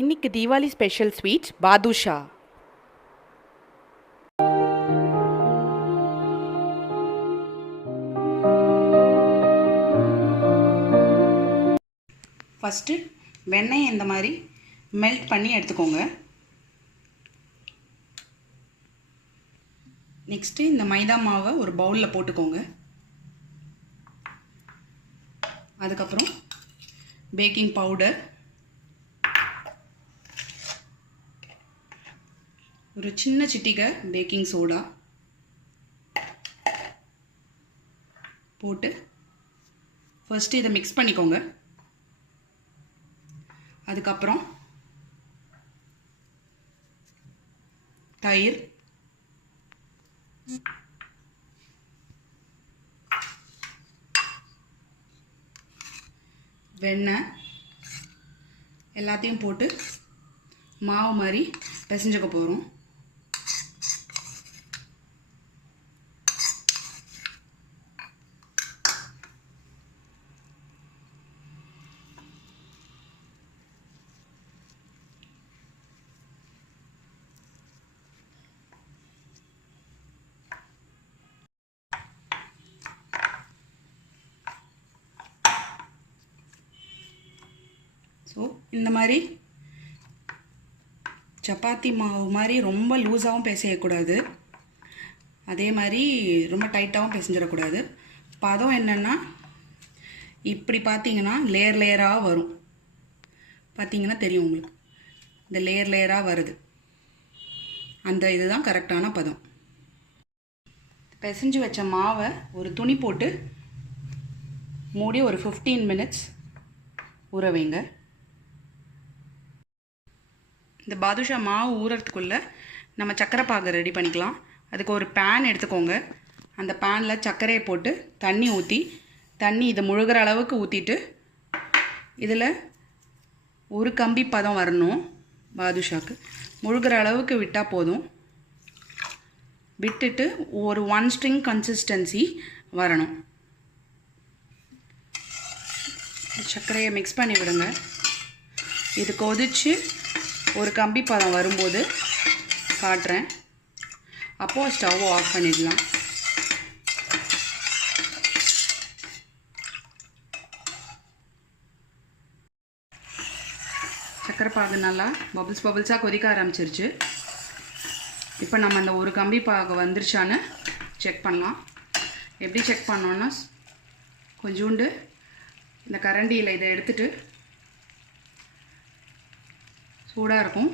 இன்னைக்கு Deepavali special sweet பாதுஷா. First வெண்ணெய் இந்த மாதிரி மெல்ட் பண்ணி எடுத்துக்கோங்க. நெக்ஸ்ட்டு இந்த மைதா மாவை ஒரு பவுலில் போட்டுக்கோங்க. அதுக்கப்புறம் பேக்கிங் பவுடர், ஒரு சின்ன சிட்டிகை பேக்கிங் சோடா போட்டு ஃபர்ஸ்ட்டு இதை மிக்ஸ் பண்ணிக்கோங்க. அதுக்கப்புறம் தயிர், வெண்ணெய் எல்லாத்தையும் போட்டு மாவு மாதிரி பிசைஞ்சுக்க போகிறோம். ஸோ இந்த மாதிரி சப்பாத்தி மாவு மாதிரி ரொம்ப லூஸாகவும் பிசையக்கூடாது, அதே மாதிரி ரொம்ப டைட்டாகவும் பிசைஞ்சிடக்கூடாது. பதம் என்னென்னா இப்படி பார்த்தீங்கன்னா லேயர் லேயராக வரும். பார்த்தீங்கன்னா தெரியும் உங்களுக்கு, இந்த லேயர் லேயராக வருது. அந்த இதுதான் கரெக்டான பதம். பிசைஞ்சு வச்ச மாவை ஒரு துணி போட்டு மூடி ஒரு 15 minutes ஊற வைங்க. இந்த பாதுஷா மாவு ஊறத்துக்குள்ளே நம்ம சர்க்கரை பாகு ரெடி பண்ணிக்கலாம். அதுக்கு ஒரு பேன் எடுத்துக்கோங்க. அந்த பேனில் சர்க்கரையை போட்டு தண்ணி ஊற்றி, தண்ணி இதை முழுகிற அளவுக்கு ஊற்றிட்டு இதில் ஒரு கம்பி பதம் வரணும். பாதுஷாக்கு முழுகிற அளவுக்கு விட்டால் போதும். விட்டுட்டு ஒரு 1 string கன்சிஸ்டன்சி வரணும். சர்க்கரையை மிக்ஸ் பண்ணி விடுங்க. இது கொதித்து ஒரு கம்பி பதம் வரும்போது காட்டுறேன். அப்போது ஸ்டவ் ஆஃப் பண்ணிடலாம். சர்க்கரை பாகு நல்லா பபிள்ஸாக கொதிக்க ஆரம்பிச்சிருச்சு. இப்போ நம்ம அந்த ஒரு கம்பி பாகு வந்துருச்சான்னு செக் பண்ணலாம். எப்படி செக் பண்ணோன்னா, கொஞ்சோண்டு இந்த கரண்டியில் இதை எடுத்துகிட்டு, சூடாக இருக்கும்,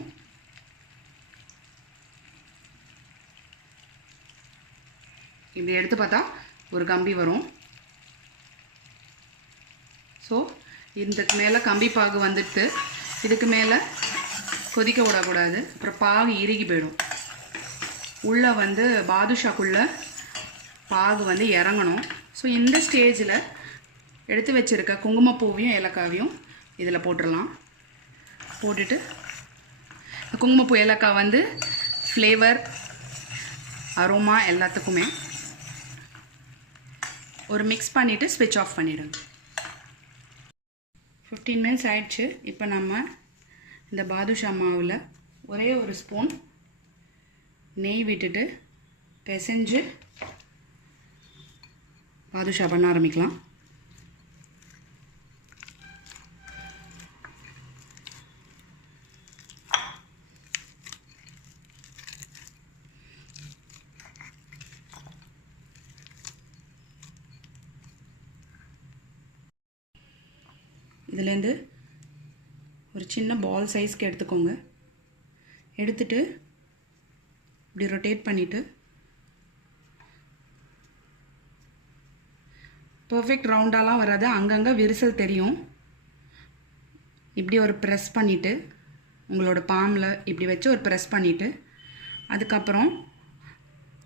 இப்படி எடுத்து பார்த்தா ஒரு கம்பி வரும். ஸோ இதுக்கு மேலே கம்பி பாகு வந்துட்டு இதுக்கு மேலே கொதிக்க விடக்கூடாது, அப்புறம் பாகு இறுகி போயிடும். உள்ளே வந்து பாதுஷாக்குள்ளே பாகு வந்து இறங்கணும். ஸோ இந்த ஸ்டேஜில் எடுத்து வச்சுருக்க குங்குமப்பூவையும் ஏலக்காவையும் இதில் போட்டுடலாம். போட்டுட்டு குங்குமப்பூ ஏலக்காய் வந்து ஃப்ளேவர், அரோமா எல்லாத்துக்குமே ஒரு மிக்ஸ் பண்ணிவிட்டு ஸ்விட்ச் ஆஃப் பண்ணிவிடுங்க. 15 minutes ஆயிடுச்சு. இப்போ நம்ம இந்த பாதுஷா மாவில் ஒரே ஒரு ஸ்பூன் நெய் விட்டுட்டு பிசைஞ்சு பாதுஷா பண்ண ஆரம்பிக்கலாம். இதுலேருந்து ஒரு சின்ன பால் சைஸ்க்கு எடுத்துக்கோங்க. எடுத்துட்டு இப்படி ரொட்டேட் பண்ணிவிட்டு, பர்ஃபெக்ட் ரவுண்டாலாம் வராது, அங்கங்கே விரிசல் தெரியும். இப்படி ஒரு ப்ரெஸ் பண்ணிவிட்டு, உங்களோட பாமில் இப்படி வச்சு ஒரு ப்ரெஸ் பண்ணிவிட்டு, அதுக்கப்புறம்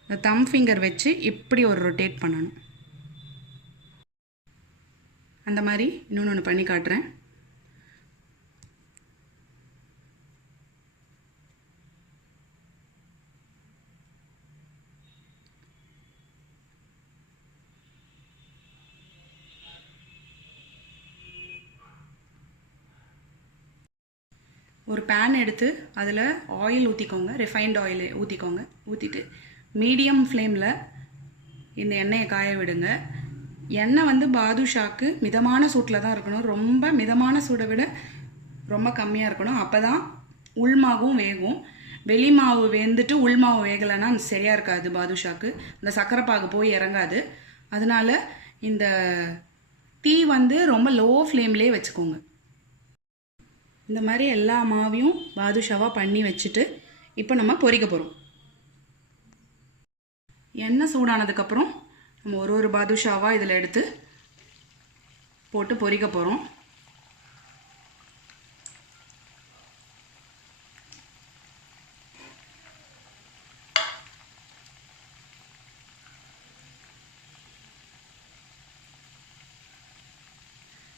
இந்த தம் ஃபிங்கர் வச்சு இப்படி ஒரு ரொட்டேட் பண்ணணும். அந்த மாதிரி இன்னொன்று பண்ணி காட்டுறேன். ஒரு பேன் எடுத்து அதில் ஆயில் ஊற்றிக்கோங்க, ரிஃபைண்ட் ஆயில் ஊற்றிக்கோங்க. ஊற்றிட்டு மீடியம் ஃப்ளேமில் இந்த எண்ணெயை காய விடுங்க. எண்ணெய் வந்து பாதுஷாக்கு மிதமான சூட்டில் தான் இருக்கணும். ரொம்ப மிதமான சூடை விட ரொம்ப கம்மியாக இருக்கணும். அப்போ தான் உள்மாவும் வேகும். வெளி மாவு வெந்துட்டு உள் மாவு வேகலைன்னா சரியாக இருக்காது பாதுஷாக்கு. இந்த சர்க்கரை பாகு போய் இறங்காது. அதனால் இந்த தீ வந்து ரொம்ப லோ ஃப்ளேம்லேயே வச்சுக்கோங்க. இந்த மாதிரி எல்லா மாவையும் பாதுஷாவாக பண்ணி வச்சுட்டு இப்போ நம்ம பொரிக்க போகிறோம். எண்ணெய் சூடானதுக்கப்புறம் நம்ம ஒரு பாதுஷாவாக இதில் எடுத்து போட்டு பொரிக்க போகிறோம்.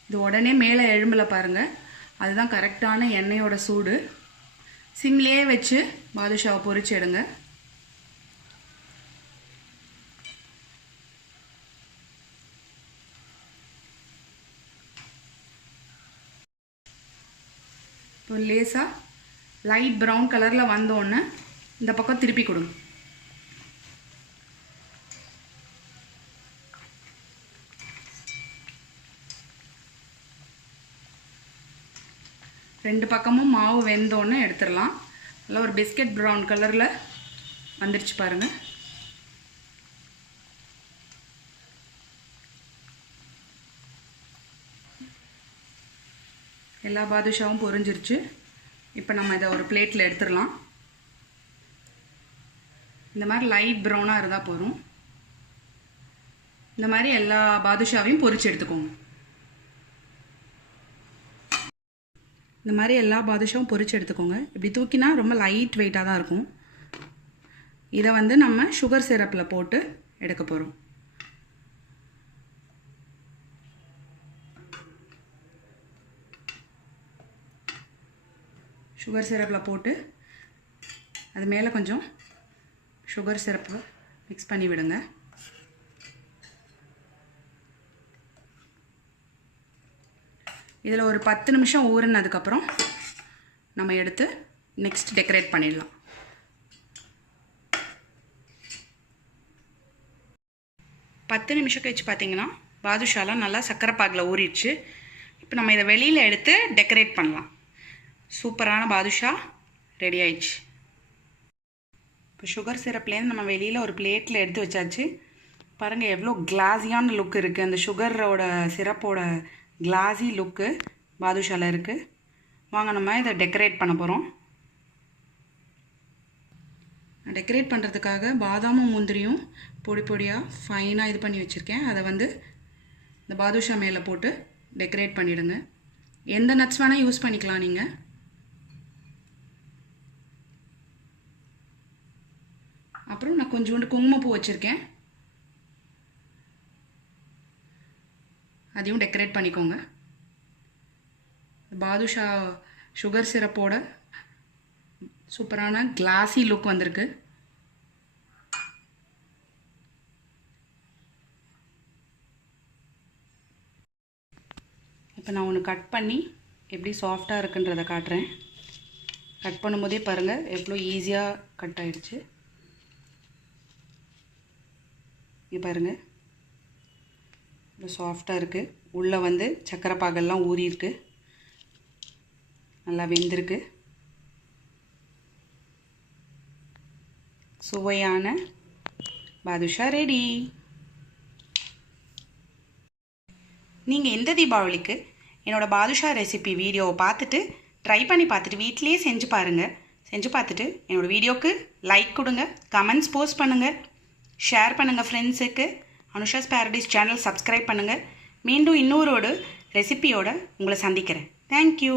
இது உடனே மேலே எழும்பல பாருங்கள், அதுதான் கரெக்டான எண்ணெயோட சூடு. சிம்லேயே வச்சு பாதுஷாவை பொரிச்சு எடுங்க. இப்போ லேசாக லைட் ப்ரௌன் கலரில் வந்தோடனே இந்த பக்கம் திருப்பி கொடுங்க. ரெண்டு பக்கமும் மாவு வெந்தோடனே எடுத்துடலாம். நல்லா ஒரு பிஸ்கட் ப்ரௌன் கலரில் வந்துடுச்சு பாருங்கள். எல்லா பாதுஷாவும் பொரிஞ்சிருச்சு. இப்போ நம்ம இதை ஒரு பிளேட்டில் எடுத்துடலாம். இந்த மாதிரி லைட் ப்ரௌனாக இருந்தால் போதும். இந்த மாதிரி எல்லா பாதுஷாவையும் பொரிச்சு எடுத்துக்கோங்க. இந்த மாதிரி எல்லா பாதுஷாவும் பொரிச்சு எடுத்துக்கோங்க. இப்படி தூக்கினா ரொம்ப லைட் வெயிட்டாக தான் இருக்கும். இதை வந்து நம்ம சுகர் சிரப்பில் போட்டு எடுக்க போகிறோம். சுகர் சிரப்பில் போட்டு அது மேலே கொஞ்சம் சுகர் சிரப்பு மிக்ஸ் பண்ணி விடுங்க. இதில் ஒரு 10 நிமிஷம் ஊறினதுக்கப்புறம் நம்ம எடுத்து நெக்ஸ்ட் டெக்கரேட் பண்ணிடலாம். பத்து நிமிஷம் கழிச்சு பார்த்தீங்கன்னா பாதுஷாலாம் நல்லா சர்க்கரை பாகில் ஊறிடுச்சு. இப்போ நம்ம இதை வெளியில் எடுத்து டெக்கரேட் பண்ணலாம். சூப்பரான பாதுஷா ரெடி ஆயிடுச்சு. இப்போ சுகர் சிரப்லேருந்து நம்ம வெளியில் ஒரு பிளேட்டில் எடுத்து வச்சாச்சு. பாருங்கள் எவ்வளோ கிளாஸியான லுக் இருக்குது. அந்த சுகரோட சிரப்போட கிளாஸி லுக்கு பாதுஷாவில் இருக்குது. வாங்க நம்ம இதை டெக்கரேட் பண்ண போகிறோம். டெக்கரேட் பண்ணுறதுக்காக பாதாமும் முந்திரியும் பொடி பொடியாக ஃபைனாக இது பண்ணி வச்சுருக்கேன். அதை வந்து இந்த பாதுஷா மேலே போட்டு டெக்கரேட் பண்ணிவிடுங்க. எந்த நட்ஸ் வேணால் யூஸ் பண்ணிக்கலாம் நீங்கள். அப்புறம் நான் கொஞ்சோண்டு குங்குமப்பூ வச்சுருக்கேன், அதையும் டெக்கரேட் பண்ணிக்கோங்க. பாதுஷா சுகர் சிரப்போட சூப்பரான கிளாஸி லுக் வந்திருக்கு. இப்போ நான் ஒன்று கட் பண்ணி எப்படி சாஃப்டாக இருக்குன்றதை காட்டுறேன். கட் பண்ணும்போதே பாருங்கள் எவ்வளோ ஈஸியாக கட் ஆகிடுச்சு. இங்கே பாருங்கள் ரொம்ப சாஃப்டாக இருக்குது. உள்ளே வந்து சக்கரை பாகெல்லாம் ஊறியிருக்கு, நல்லா வெந்திருக்கு. சுவையான பாதுஷா ரெடி. நீங்கள் இந்த தீபாவளிக்கு என்னோடய பாதுஷா ரெசிபி வீடியோவை பார்த்துட்டு ட்ரை பண்ணி பார்த்துட்டு வீட்டிலேயே செஞ்சு பாருங்கள். செஞ்சு பார்த்துட்டு என்னோடய வீடியோவுக்கு லைக் கொடுங்க, கமெண்ட்ஸ் போஸ்ட் பண்ணுங்கள், ஷேர் பண்ணுங்கள் ஃப்ரெண்ட்ஸுக்கு. அனுஷாஸ் பேரடைஸ் சேனல் சப்ஸ்கிரைப் பண்ணுங்கள். மீண்டும் இன்னொரு ரெசிபியோடு உங்களை சந்திக்கிறேன். தேங்க்யூ.